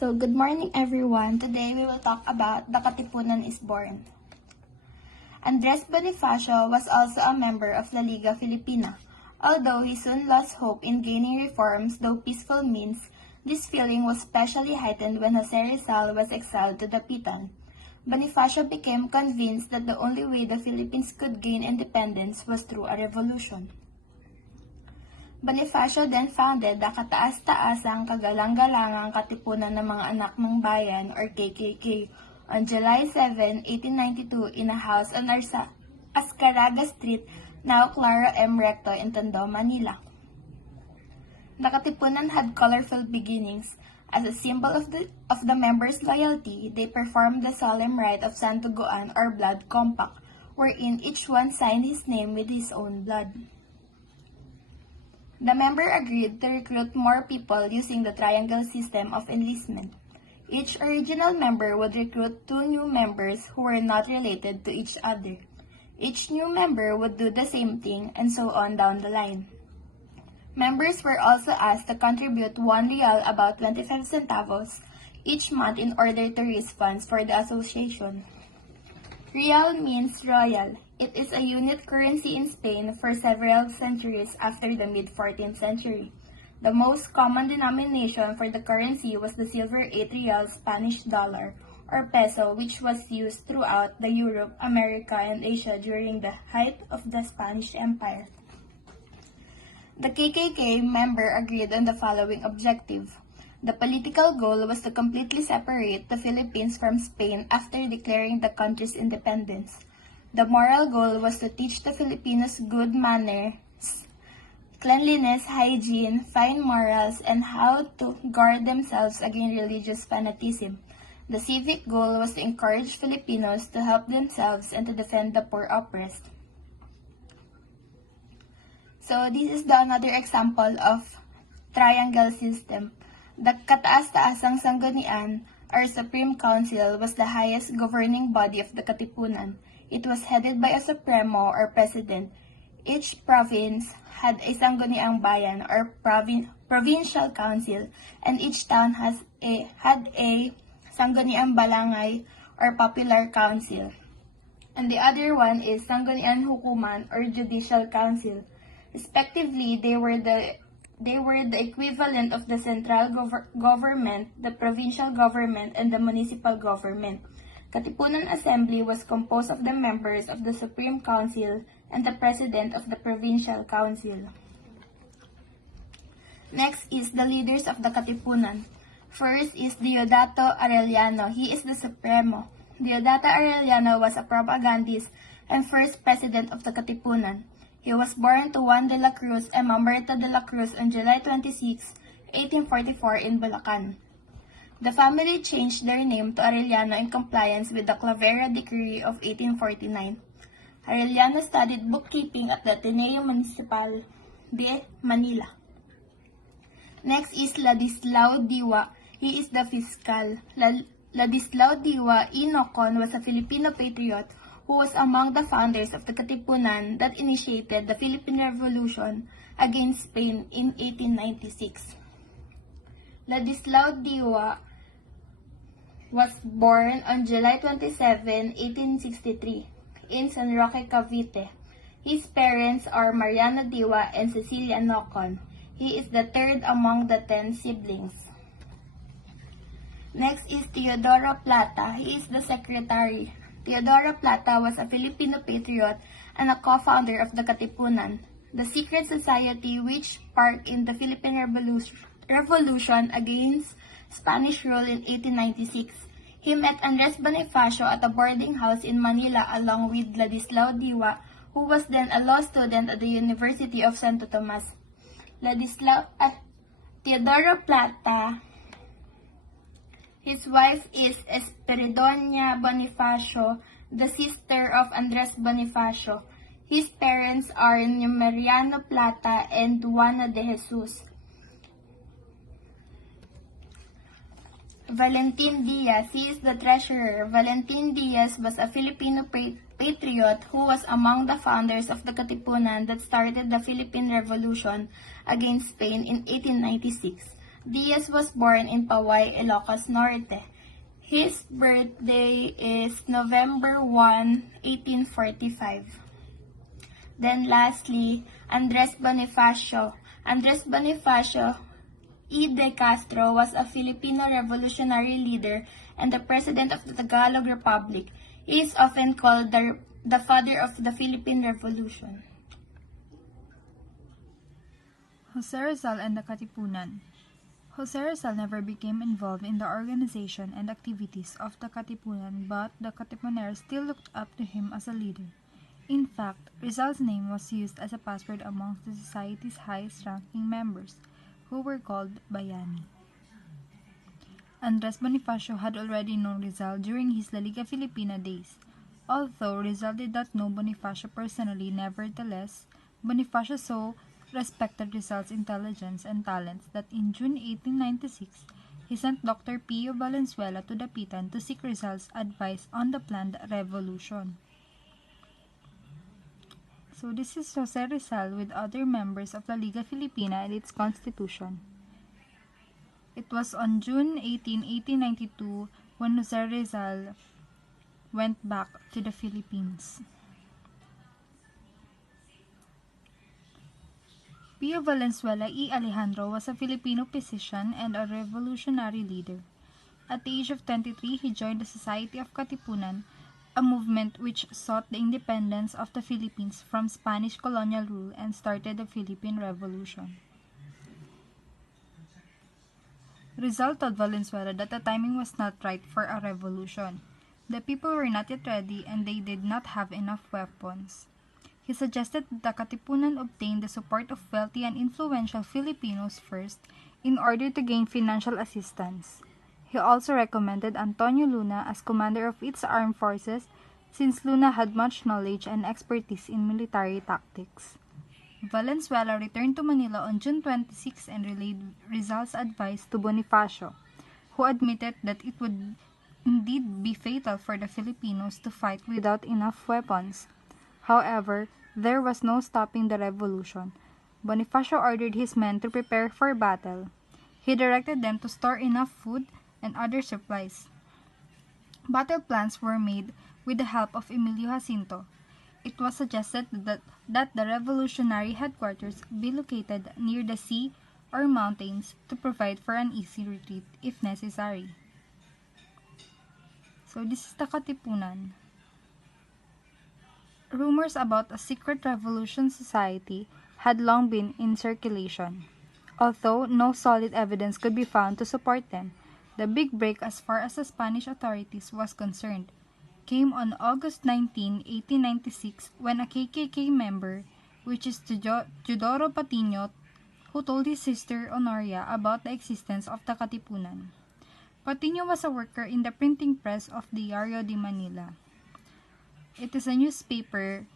So, good morning everyone. Today we will talk about the Katipunan is born. Andres Bonifacio was also a member of La Liga Filipina. Although he soon lost hope in gaining reforms through peaceful means, this feeling was especially heightened when Jose Rizal was exiled to Dapitan. Bonifacio became convinced that the only way the Philippines could gain independence was through a revolution. Bonifacio then founded the Kataas-Taasang Kagalang-Galangang Katipunan ng Mga Anak ng Bayan or KKK on July 7, 1892 in a house on Ascaraga Street, now Clara M. Recto in Tondo, Manila. The Katipunan had colorful beginnings. As a symbol of the members' loyalty, they performed the solemn rite of Santuguan or blood compact, wherein each one signed his name with his own blood. The member agreed to recruit more people using the triangle system of enlistment. Each original member would recruit 2 new members who were not related to each other. Each new member would do the same thing, and so on down the line. Members were also asked to contribute 1 real, about 25 centavos, each month in order to raise funds for the association. Real means royal. It is a unit currency in Spain for several centuries after the mid-14th century. The most common denomination for the currency was the silver 8 real Spanish dollar, or peso, which was used throughout the Europe, America, and Asia during the height of the Spanish Empire. The KKK member agreed on the following objective. The political goal was to completely separate the Philippines from Spain after declaring the country's independence. The moral goal was to teach the Filipinos good manners, cleanliness, hygiene, fine morals, and how to guard themselves against religious fanaticism. The civic goal was to encourage Filipinos to help themselves and to defend the poor oppressed. So this is another example of triangle system. The Kataas-Taasang Sanggunian, or Supreme Council, was the highest governing body of the Katipunan. It was headed by a Supremo or President. Each province had a Sangguniang Bayan or Provincial Council, and each town had a Sangguniang Balangay or Popular Council. And the other one is Sangguniang Hukuman or Judicial Council. Respectively, they were the equivalent of the central government, the provincial government, and the municipal government. Katipunan Assembly was composed of the members of the Supreme Council and the President of the Provincial Council. Next is the leaders of the Katipunan. First is Deodato Arellano. He is the Supremo. Deodato Arellano was a propagandist and first president of the Katipunan. He was born to Juan de la Cruz and Mamerta de la Cruz on July 26, 1844 in Bulacan. The family changed their name to Arellano in compliance with the Clavera Decree of 1849. Arellano studied bookkeeping at the Ateneo Municipal de Manila. Next is Ladislao Diwa. He is the fiscal. Ladislao Diwa Inocon was a Filipino patriot who was among the founders of the Katipunan that initiated the Philippine Revolution against Spain in 1896. Ladislao Diwa was born on July 27, 1863, in San Roque, Cavite. His parents are Mariano Diwa and Cecilia Nocon. He is the third among the 10 siblings. Next is Teodoro Plata. He is the secretary. Teodoro Plata was a Filipino patriot and a co-founder of the Katipunan, the secret society which part in the Philippine Revolution against Spanish rule in 1896. He met Andres Bonifacio at a boarding house in Manila along with Ladislao Diwa, who was then a law student at the University of Santo Tomas. Teodoro Plata, his wife is Esperidonia Bonifacio, the sister of Andres Bonifacio. His parents are Numeriano Plata and Juana de Jesus. Valentin Diaz, he is the treasurer. Valentin Diaz was a Filipino patriot who was among the founders of the Katipunan that started the Philippine Revolution against Spain in 1896. Diaz was born in Paway, Ilocos Norte. His birthday is November 1, 1845. Then lastly, Andres Bonifacio. Andres Bonifacio E. de Castro was a Filipino revolutionary leader and the President of the Tagalog Republic. He is often called the father of the Philippine Revolution. Jose Rizal and the Katipunan. Jose Rizal never became involved in the organization and activities of the Katipunan, but the Katipuneros still looked up to him as a leader. In fact, Rizal's name was used as a password amongst the society's highest-ranking members, who were called Bayani. Andres Bonifacio had already known Rizal during his La Liga Filipina days. Although Rizal did not know Bonifacio personally, nevertheless, Bonifacio so respected Rizal's intelligence and talents that in June 1896, he sent Dr. Pio Valenzuela to Dapitan to seek Rizal's advice on the planned revolution. So this is Jose Rizal with other members of La Liga Filipina and its constitution. It was on June 18, 1892 when Jose Rizal went back to the Philippines. Pio Valenzuela y Alejandro was a Filipino physician and a revolutionary leader. At the age of 23, he joined the Society of Katipunan, a movement which sought the independence of the Philippines from Spanish colonial rule and started the Philippine Revolution. Rizal told Valenzuela that the timing was not right for a revolution. The people were not yet ready and they did not have enough weapons. He suggested that the Katipunan obtain the support of wealthy and influential Filipinos first in order to gain financial assistance. He also recommended Antonio Luna as commander of its armed forces since Luna had much knowledge and expertise in military tactics. Valenzuela returned to Manila on June 26 and relayed Rizal's advice to Bonifacio, who admitted that it would indeed be fatal for the Filipinos to fight without enough weapons. However, there was no stopping the revolution. Bonifacio ordered his men to prepare for battle. He directed them to store enough food and other supplies. Battle plans were made with the help of Emilio Jacinto. It was suggested that the revolutionary headquarters be located near the sea or mountains to provide for an easy retreat if necessary. So this is the Katipunan. Rumors about a secret revolution society had long been in circulation. Although no solid evidence could be found to support them, the big break as far as the Spanish authorities was concerned came on August 19, 1896 when a KKK member, which is Teodoro Patino, who told his sister Honoria about the existence of the Katipunan. Patino was a worker in the printing press of Diario de Manila. It is a newspaper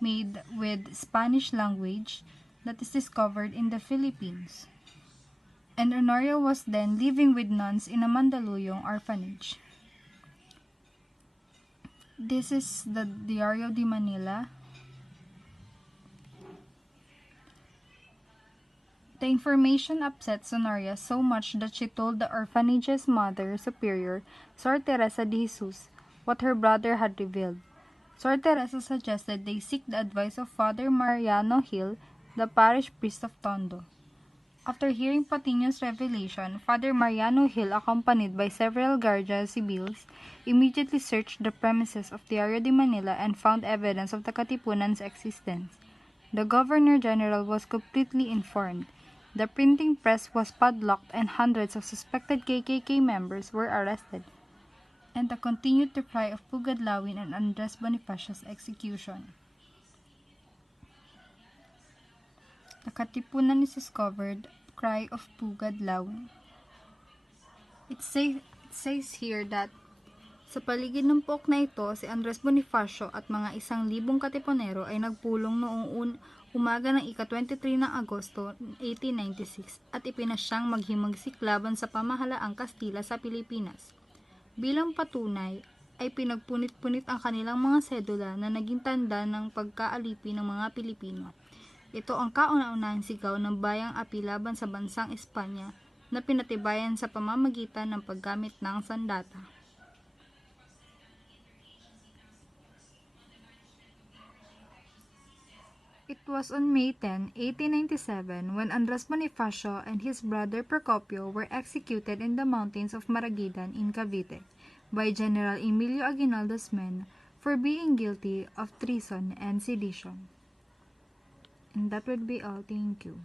made with Spanish language that is discovered in the Philippines. And Honoria was then living with nuns in a Mandaluyong orphanage. This is the Diario de Manila. The information upset Honoria so much that she told the orphanage's mother superior, Sor Teresa de Jesus, what her brother had revealed. Sor Teresa suggested they seek the advice of Father Mariano Gil, the parish priest of Tondo. After hearing Patino's revelation, Father Mariano Gil, accompanied by several Guardia Civiles, immediately searched the premises of Diario de Manila and found evidence of the Katipunan's existence. The Governor-General was completely informed. The printing press was padlocked and hundreds of suspected KKK members were arrested, and the continued to cry of Pugadlawin and Andres Bonifacio's execution. The Katipunan is discovered, cry of Pugadlawin. It says here that sa paligid ng pook na ito, si Andres Bonifacio at mga 1,000 Katipunero ay nagpulong noong umaga ng ika-23 ng Agosto 1896 at ipinasyang maghimagsik laban sa pamahalaang Kastila sa Pilipinas. Bilang patunay, ay pinagpunit-punit ang kanilang mga sedula na naging tanda ng pagkaalipi ng mga Pilipino. Ito ang kauna-unahang sigaw ng bayang api laban sa bansang Espanya na pinatibayan sa pamamagitan ng paggamit ng sandata. It was on May 10, 1897 when Andres Bonifacio and his brother Procopio were executed in the mountains of Maragidan in Cavite by General Emilio Aguinaldo's men for being guilty of treason and sedition. And that would be all. Thank you.